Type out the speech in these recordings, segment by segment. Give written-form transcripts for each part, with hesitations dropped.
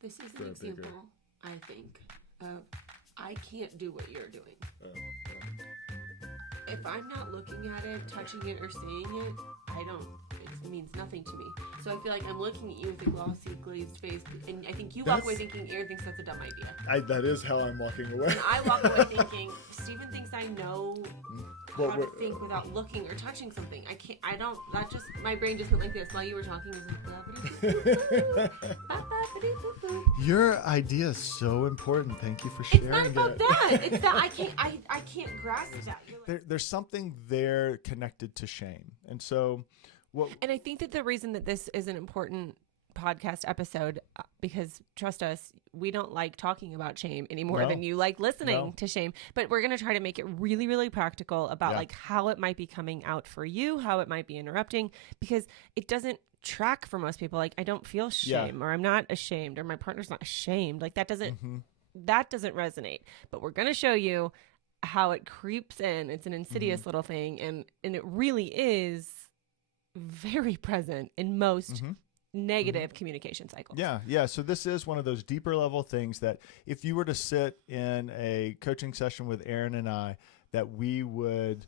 This is an example, I think, of I can't do what you're doing. If I'm not looking at it, touching it, or seeing it, it means nothing to me. So I feel like I'm looking at you with a glossy, glazed face, and I think you walk away thinking Aaron thinks that's a dumb idea. That is how I'm walking away. And I walk away thinking Stephen thinks I know how to think without looking or touching something. My brain just went like this while you were talking. It was like, your idea is so important. Thank you for sharing it. It's not about that. It's that I can't grasp that. There's something there connected to shame. And so and I think that the reason that this is an important podcast episode, because trust us, we don't like talking about shame any more than you like listening to shame, but we're going to try to make it really, really practical about like how it might be coming out for you, how it might be interrupting, because it doesn't track for most people. Like, I don't feel shame or I'm not ashamed or my partner's not ashamed. Like that doesn't resonate, but we're going to show you how it creeps in. It's an insidious little thing. And it really is very present in most negative communication cycles. Yeah. So this is one of those deeper level things that if you were to sit in a coaching session with Aaron and I, that we would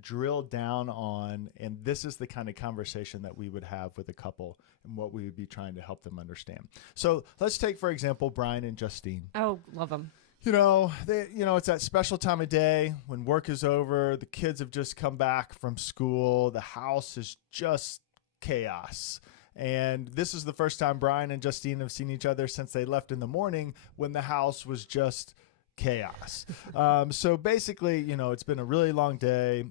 drill down on, and this is the kind of conversation that we would have with a couple and what we would be trying to help them understand. So let's take, for example, Brian and Justine. Oh, love them. It's that special time of day when work is over, the kids have just come back from school, the house is just chaos. And this is the first time Brian and Justine have seen each other since they left in the morning when the house was just chaos. So basically, it's been a really long day.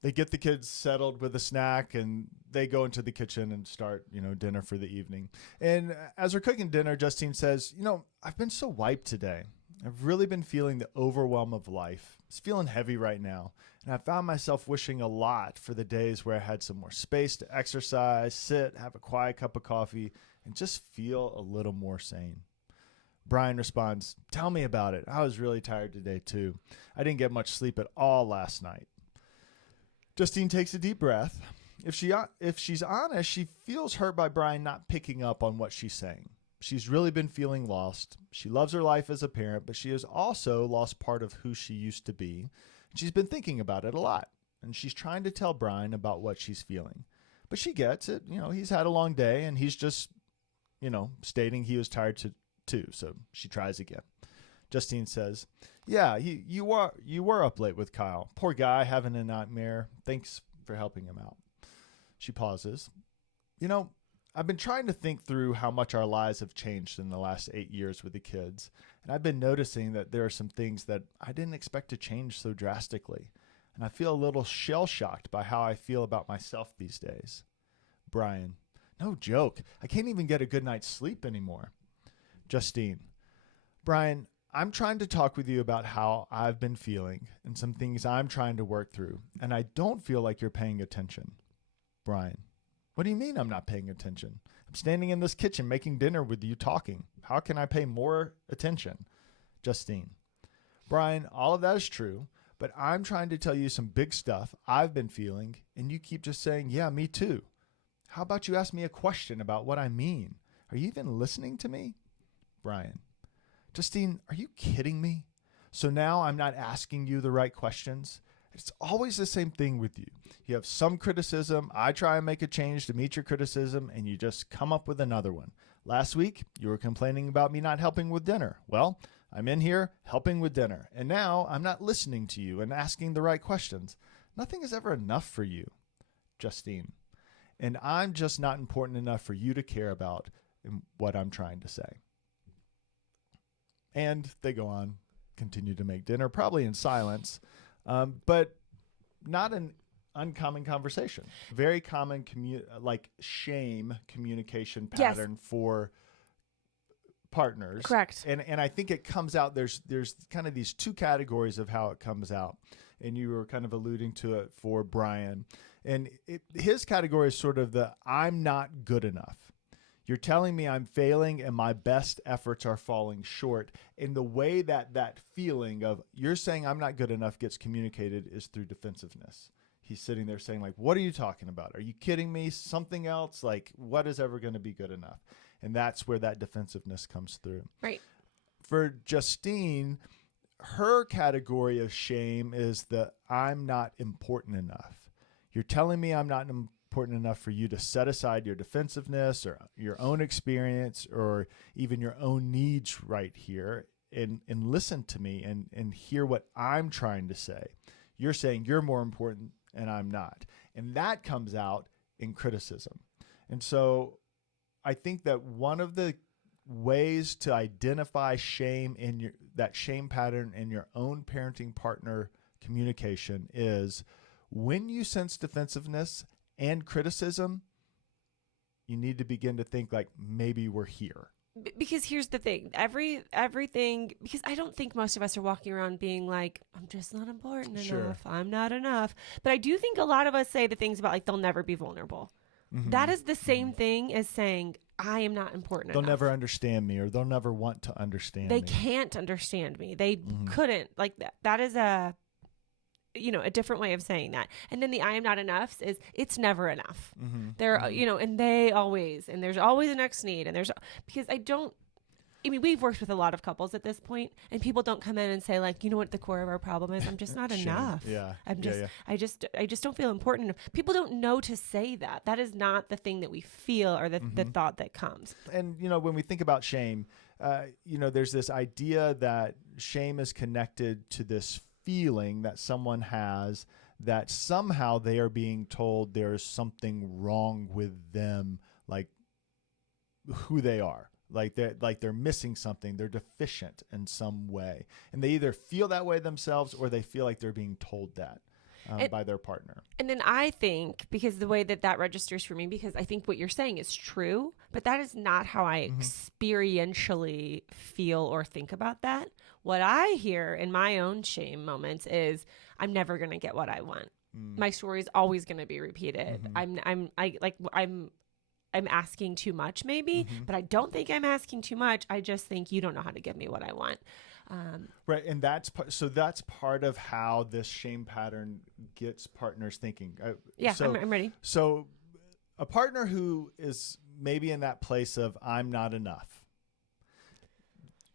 They get the kids settled with a snack and they go into the kitchen and start, dinner for the evening. And as we're cooking dinner, Justine says, I've been so wiped today. I've really been feeling the overwhelm of life. It's feeling heavy right now. And I found myself wishing a lot for the days where I had some more space to exercise, sit, have a quiet cup of coffee, and just feel a little more sane. Brian responds, "Tell me about it. I was really tired today too. I didn't get much sleep at all last night." Justine takes a deep breath. If she's honest, she feels hurt by Brian not picking up on what she's saying. She's really been feeling lost. She loves her life as a parent, but she has also lost part of who she used to be. She's been thinking about it a lot, and she's trying to tell Brian about what she's feeling. But she gets it. He's had a long day, and he's just, stating he was tired too. So she tries again. Justine says, "Yeah, you were up late with Kyle. Poor guy having a nightmare. Thanks for helping him out." She pauses. I've been trying to think through how much our lives have changed in the last 8 years with the kids. And I've been noticing that there are some things that I didn't expect to change so drastically. And I feel a little shell-shocked by how I feel about myself these days. Brian: "No joke. I can't even get a good night's sleep anymore." Justine: "Brian, I'm trying to talk with you about how I've been feeling and some things I'm trying to work through. And I don't feel like you're paying attention." Brian: "What do you mean I'm not paying attention? I'm standing in this kitchen making dinner with you talking. How can I pay more attention?" Justine: "Brian, all of that is true, but I'm trying to tell you some big stuff I've been feeling, and you keep just saying, 'Yeah, me too.' How about you ask me a question about what I mean? Are you even listening to me?" Brian: "Justine, are you kidding me? So now I'm not asking you the right questions? It's always the same thing with you. You have some criticism, I try and make a change to meet your criticism, and you just come up with another one. Last week, you were complaining about me not helping with dinner. Well, I'm in here helping with dinner, and now I'm not listening to you and asking the right questions. Nothing is ever enough for you." Justine: "And I'm just not important enough for you to care about what I'm trying to say." And they go on, continue to make dinner, probably in silence, but not an uncommon conversation. Very common shame communication pattern for partners. Correct. And I think it comes out, there's kind of these two categories of how it comes out. And you were kind of alluding to it for Brian. And his category is sort of the I'm not good enough. You're telling me I'm failing and my best efforts are falling short. And the way that feeling of you're saying I'm not good enough gets communicated is through defensiveness. He's sitting there saying, like, what are you talking about? Are you kidding me? Something else? Like, what is ever going to be good enough? And that's where that defensiveness comes through. Right. For Justine, her category of shame is the I'm not important enough. You're telling me I'm not important enough for you to set aside your defensiveness or your own experience or even your own needs right here and listen to me and hear what I'm trying to say. You're saying you're more important and I'm not. And that comes out in criticism. And so I think that one of the ways to identify shame in that shame pattern in your own parenting partner communication is when you sense defensiveness and criticism, you need to begin to think like maybe we're here. Because here's the thing, everything, because I don't think most of us are walking around being like, I'm just not important enough. I'm not enough. But I do think a lot of us say the things about like, they'll never be vulnerable. Mm-hmm. That is the same thing as saying, I am not important enough. They'll never understand me, or they'll never want to understand me. They can't understand me. They couldn't. Like that is a different way of saying that. And then the I am not enough is it's never enough. There, and there's always a next need. And we've worked with a lot of couples at this point, and people don't come in and say like, you know what the core of our problem is? I'm just not enough. Yeah. I just don't feel important enough. People don't know to say that. That is not the thing that we feel or the thought that comes. And, when we think about shame, there's this idea that shame is connected to this feeling that someone has that somehow they are being told there's something wrong with them, like who they are, like they're missing something, they're deficient in some way, and they either feel that way themselves or they feel like they're being told that by their partner. And then I think, because the way that registers for me, because I think what you're saying is true, but that is not how I experientially feel or think about that. What I hear in my own shame moments is I'm never going to get what I want. My story is always going to be repeated. I'm asking too much maybe, but I don't think I'm asking too much. I just think you don't know how to give me what I want. Right. And that's part of how this shame pattern gets partners thinking. I'm ready. So a partner who is maybe in that place of I'm not enough.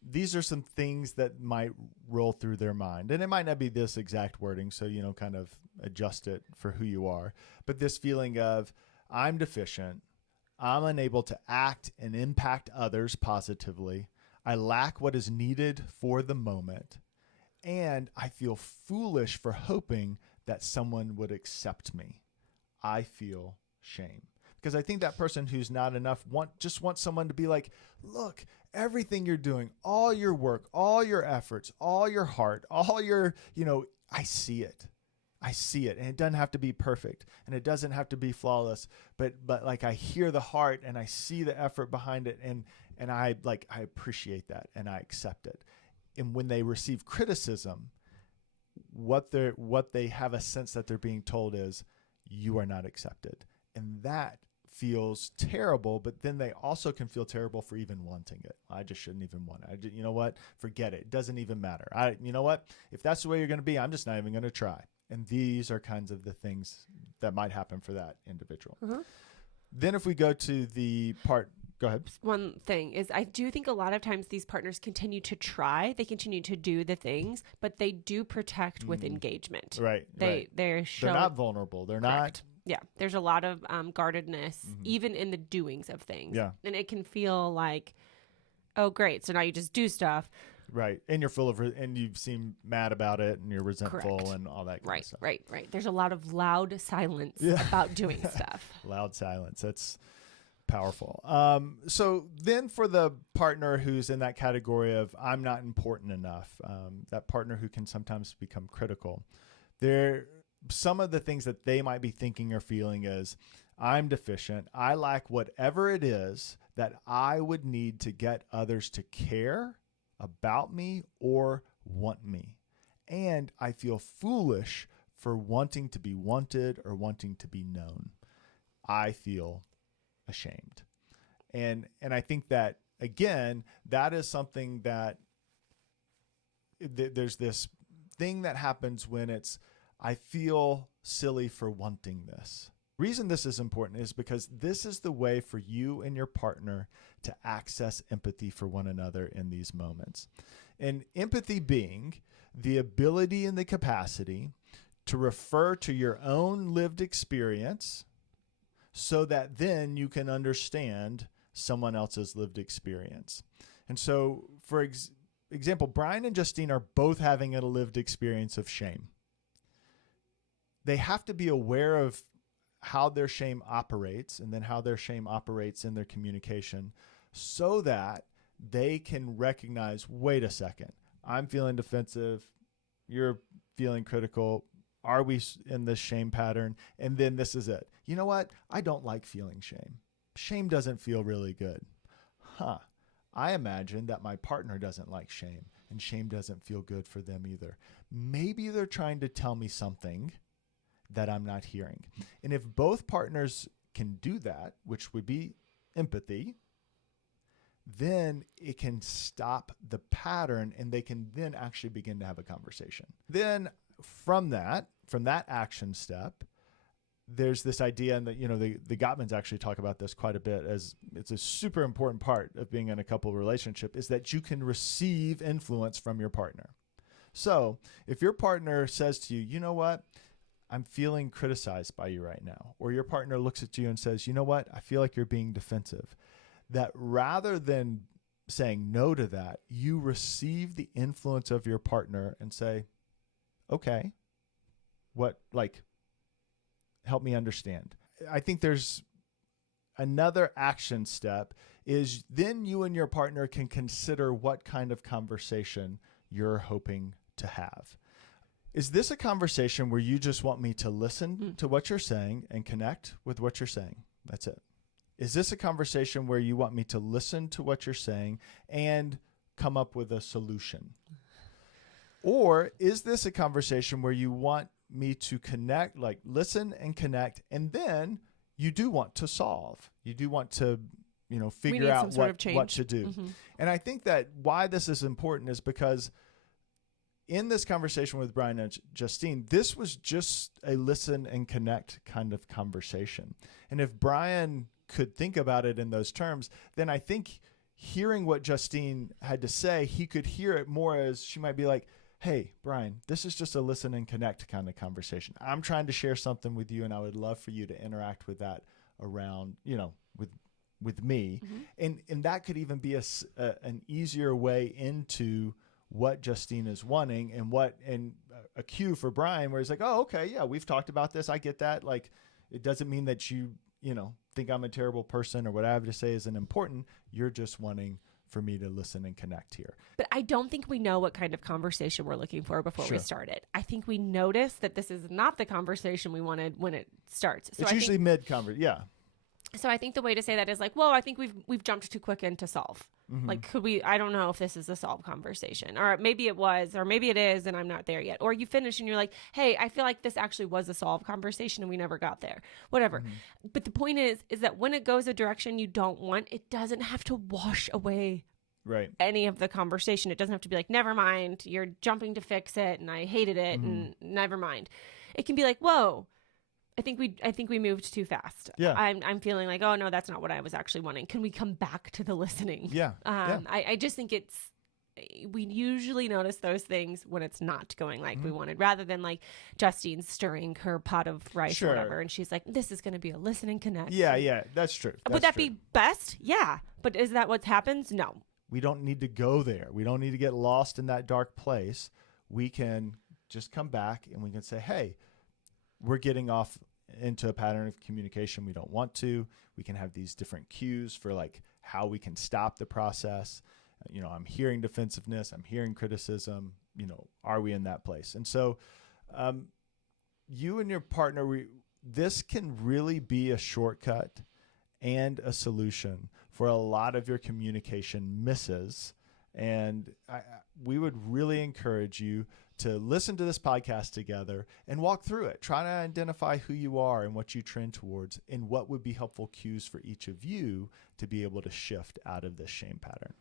These are some things that might roll through their mind, and it might not be this exact wording. So, kind of adjust it for who you are, but this feeling of I'm deficient. I'm unable to act and impact others positively. I lack what is needed for the moment. And I feel foolish for hoping that someone would accept me. I feel shame. Because I think that person who's not enough just wants someone to be like, look, everything you're doing, all your work, all your efforts, all your heart, all your, I see it. I see it, and it doesn't have to be perfect, and it doesn't have to be flawless, but like I hear the heart and I see the effort behind it, and I appreciate that and I accept it. And when they receive criticism, what they have a sense that they're being told is you are not accepted, and that feels terrible. But then they also can feel terrible for even wanting it. I just shouldn't even want it. You know what? Forget it. It doesn't even matter. You know what? If that's the way you're going to be, I'm just not even going to try. And these are kinds of the things that might happen for that individual. Then if we go to the part, go ahead. One thing is I do think a lot of times these partners continue to try, they continue to do the things, but they do protect with engagement. Right. They're not vulnerable. They're correct. Yeah. There's a lot of guardedness, even in the doings of things. Yeah. And it can feel like, oh, great. So now you just do stuff. Right. And you're and you seem mad about it and you're resentful. Correct. And all that kind of stuff. Right. There's a lot of loud silence about doing stuff. Loud silence. That's powerful. So then for the partner who's in that category of I'm not important enough, that partner who can sometimes become critical, some of the things that they might be thinking or feeling is I'm deficient. I lack whatever it is that I would need to get others to care about me or want me. And I feel foolish for wanting to be wanted or wanting to be known. I feel ashamed. And I think that, again, that is something that there's this thing that happens when it's, I feel silly for wanting this. Reason this is important is because this is the way for you and your partner to access empathy for one another in these moments. And empathy being the ability and the capacity to refer to your own lived experience so that then you can understand someone else's lived experience. And so, for example, Brian and Justine are both having a lived experience of shame. They have to be aware of how their shame operates and then how their shame operates in their communication so that they can recognize, wait a second, I'm feeling defensive, you're feeling critical, are we in this shame pattern? And then this is it. You know what? I don't like feeling shame. Shame doesn't feel really good. I imagine that my partner doesn't like shame, and shame doesn't feel good for them either. Maybe they're trying to tell me something that I'm not hearing. And if both partners can do that, which would be empathy, then it can stop the pattern and they can then actually begin to have a conversation. Then from that action step, there's this idea, and the Gottmans actually talk about this quite a bit, as it's a super important part of being in a couple relationship, is that you can receive influence from your partner. So if your partner says to you, you know what, I'm feeling criticized by you right now, or your partner looks at you and says, you know what, I feel like you're being defensive, that rather than saying no to that, you receive the influence of your partner and say, okay, help me understand. I think there's another action step is then you and your partner can consider what kind of conversation you're hoping to have. Is this a conversation where you just want me to listen to what you're saying and connect with what you're saying? That's it. Is this a conversation where you want me to listen to what you're saying and come up with a solution? Or is this a conversation where you want me to connect, like listen and connect, and then you do want to solve? You do want to, figure out what to do. Mm-hmm. And I think that why this is important is because in this conversation with Brian and Justine, this was just a listen and connect kind of conversation. And if Brian could think about it in those terms, then I think hearing what Justine had to say, he could hear it more as she might be like, hey, Brian, this is just a listen and connect kind of conversation. I'm trying to share something with you, and I would love for you to interact with that around, with me. Mm-hmm. And that could even be an easier way into what Justine is wanting and a cue for Brian where he's like, oh, okay, yeah, we've talked about this. I get that. Like, it doesn't mean that you think I'm a terrible person or what I have to say isn't important. You're just wanting for me to listen and connect here. But I don't think we know what kind of conversation we're looking for before we started. I think we noticed that this is not the conversation we wanted when it starts. So it's usually mid-conversation, yeah. So I think the way to say that is like, well, I think we've jumped too quick into solve. Mm-hmm. Like, I don't know if this is a solve conversation, or maybe it was, or maybe it is, and I'm not there yet. Or you finish and you're like, hey, I feel like this actually was a solve conversation and we never got there, whatever. Mm-hmm. But the point is that when it goes a direction you don't want, it doesn't have to wash away any of the conversation. It doesn't have to be like, never mind, you're jumping to fix it and I hated it and never mind. It can be like, whoa, I think we moved too fast. Yeah. I'm feeling like, oh no, that's not what I was actually wanting. Can we come back to the listening? Yeah. I just think we usually notice those things when it's not going like we wanted, rather than like Justine stirring her pot of rice or whatever. And she's like, this is going to be a listen and connect. Yeah. That's true. Would that be best? Yeah. But is that what happens? No. We don't need to go there. We don't need to get lost in that dark place. We can just come back and we can say, hey, we're getting off into a pattern of communication we don't want to. We can have these different cues for like how we can stop the process. I'm hearing defensiveness. I'm hearing criticism. Are we in that place? And so you and your partner, this can really be a shortcut and a solution for a lot of your communication misses. And we would really encourage you to listen to this podcast together and walk through it. Try to identify who you are and what you trend towards and what would be helpful cues for each of you to be able to shift out of this shame pattern.